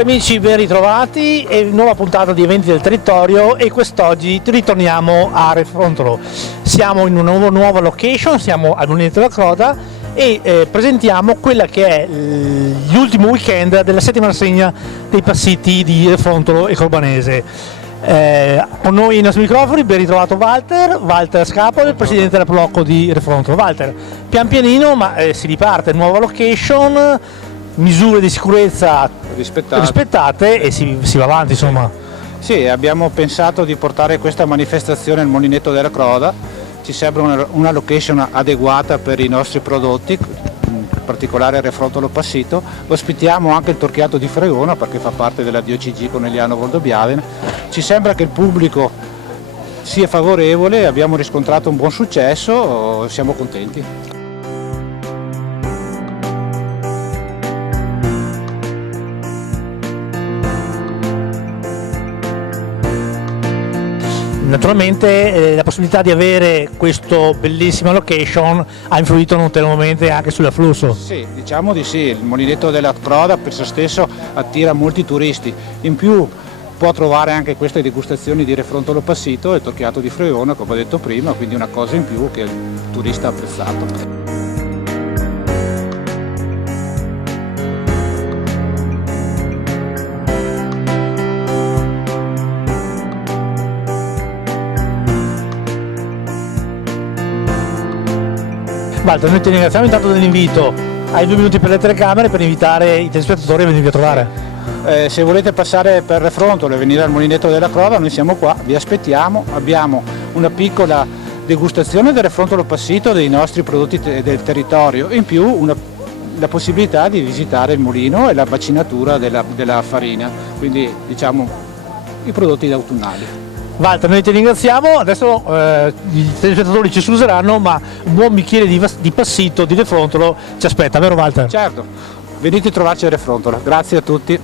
Cari amici, ben ritrovati e nuova puntata di Eventi del Territorio, e quest'oggi ritorniamo a Refrontolo. Siamo in una nuova location, siamo al Mulinetto della Croda e presentiamo quella che è l'ultimo weekend della settima rassegna dei passiti di Refrontolo e Corbanese. Con noi ai nostri microfoni, ben ritrovato Walter Scapolo, il presidente del blocco di Refrontolo. Walter, pian pianino ma si riparte, nuova location, misure di sicurezza rispettate e si va avanti, insomma. Sì, abbiamo pensato di portare questa manifestazione al Mulinetto della Croda. Ci sembra una location adeguata per i nostri prodotti, in particolare il Refrontolo Passito. Ospitiamo anche il Torchiato di Fregona perché fa parte della DOCG Conegliano Valdobbiadene. Ci sembra che il pubblico sia favorevole, abbiamo riscontrato un buon successo, siamo contenti. Naturalmente la possibilità di avere questa bellissima location ha influito notevolmente anche sull'afflusso. Sì, diciamo di sì, il Mulinetto della Croda per se stesso attira molti turisti, in più può trovare anche queste degustazioni di Refrontolo Passito e il Torchiato di Fregona, come ho detto prima, quindi una cosa in più che il turista ha apprezzato. Walter, noi ti ringraziamo intanto dell'invito, hai 2 minuti per le telecamere per invitare i telespettatori a venirvi a trovare. Se volete passare per Refrontolo e venire al Mulinetto della Croda, noi siamo qua, vi aspettiamo, abbiamo una piccola degustazione del Refrontolo Passito dei nostri prodotti del territorio e in più la possibilità di visitare il mulino e la bacinatura della farina, quindi diciamo i prodotti autunnali. Walter, noi ti ringraziamo, adesso i telespettatori ci scuseranno, ma un buon bicchiere di Passito, di Refrontolo ci aspetta, vero Walter? Certo, venite a trovarci a Refrontolo, grazie a tutti.